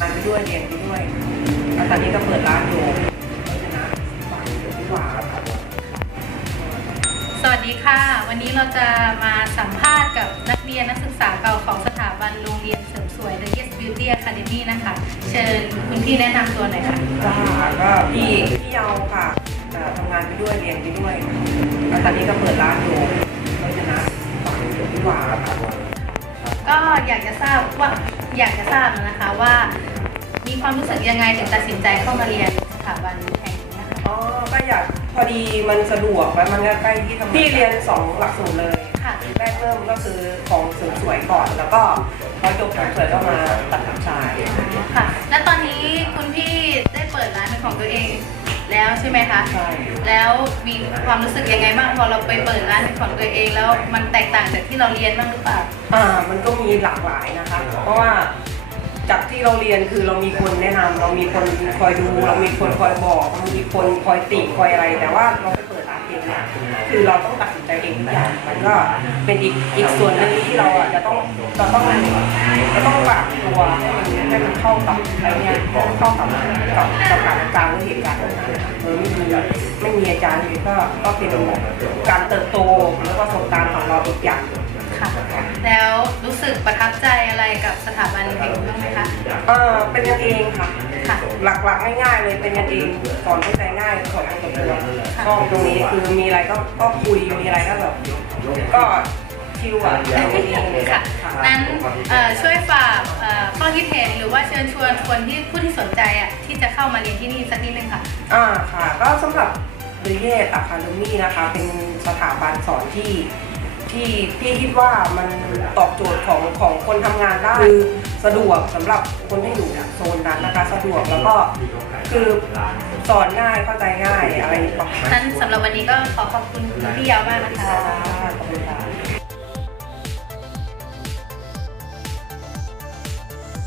งานไปด้วยเรียนไปด้วยแล้วตอนนี้ก็เปิดร้านอยู่นะฝากอยู่ที่หว่าครับ สวัสดีค่ะ วันนี้เราจะมาสัมภาษณ์กับนักเรียนนักศึกษาเก่าของสถาบันโรงเรียนเสริมสวย The Yes Beauty Academy นะคะ เชิญคุณพี่แนะนำตัวหน่อยค่ะ ก็พี่เยาค่ะทำงานไปด้วยเรียนไปด้วยแล้วตอนนี้ก็เปิดร้านอยู่นะฝากอยู่ที่หว่าครับ ก็อยากจะทราบนะคะว่ามีความรู้สึกยังไงถึงตัดสินใจเข้ามาเรียนสถาบันแห่งนี้นะคะ อ๋อก็อยากพอดีมันสะดวกแล้วมันก็ใกล้ที่ทำงานพี่เรียน2 หลักสูตรเลย ค่ะ แรกเริ่มก็คือของเสริมสวยก่อน แล้วก็พอจบเสริมสวยก็มาตัดผมชาย ค่ะ และตอนนี้คุณพี่ได้เปิดร้านเป็นของตัวเองแล้วใช่ไหมคะ ใช่ แล้วมีความรู้สึกยังไงบ้างพอเราไปเปิดร้านเป็นของตัวเองแล้วมันแตกต่างจากที่เราเรียนบ้างหรือเปล่า มันก็มีหลากหลายนะคะ เพราะว่าจากที่เราเรียนคือเรามีคนแนะนำเรามีคนคอยดู เรามีคนคอยบอกเรามีคนคอยติคอยอะไร แต่ว่าเราไปเปิดร้านเองเนี่ยคือเราต้องตัดสินใจเองทุกอย่างมันก็เป็นอีกส่วนหนึ่งที่เราจะต้องปรับตัวให้มันเข้ากับอะไรเงี้ยเข้ากับสถานการณ์หรือเหตุการณ์นั้นๆไม่มีอาจารย์เลยก็เป็นการเติบโตและประสบการณ์ของเราอีกอย่าง ค่ะ แล้วรู้สึกประทับใจอะไรกับสถาบันแห่งนี้บ้างไหมคะ เป็นกันเองค่ะ ค่ะ หลักๆง่ายๆเลยเป็นกันเองสอนเข้าใจง่ายสอนกับตัวชอบตรงนี้คือมีอะไรก็คุยมีอะไรก็แบบก็ชิวอ่ะเป็นกันเองเลย ค่ะ นั้นช่วยฝากข้อคิดเห็นหรือว่าเชิญชวนคนที่ผู้ที่สนใจที่จะเข้ามาเรียนที่นี่สักนิดนึงค่ะ ค่ะก็สำหรับ The Yes Academy นะคะเป็นสถาบันสอนที่พี่คิดว่ามันตอบโจทย์ของคนทำงานได้คือสะดวกสำหรับคนที่อยู่โซนนั้นนะคะสะดวกแล้วก็คือสอนง่ายเข้าใจง่ายอะไรประมาณ นั้นสำหรับวันนี้ก็ขอขอบคุณพี่ยาวมากนะคะ ขอบคุณค่ะ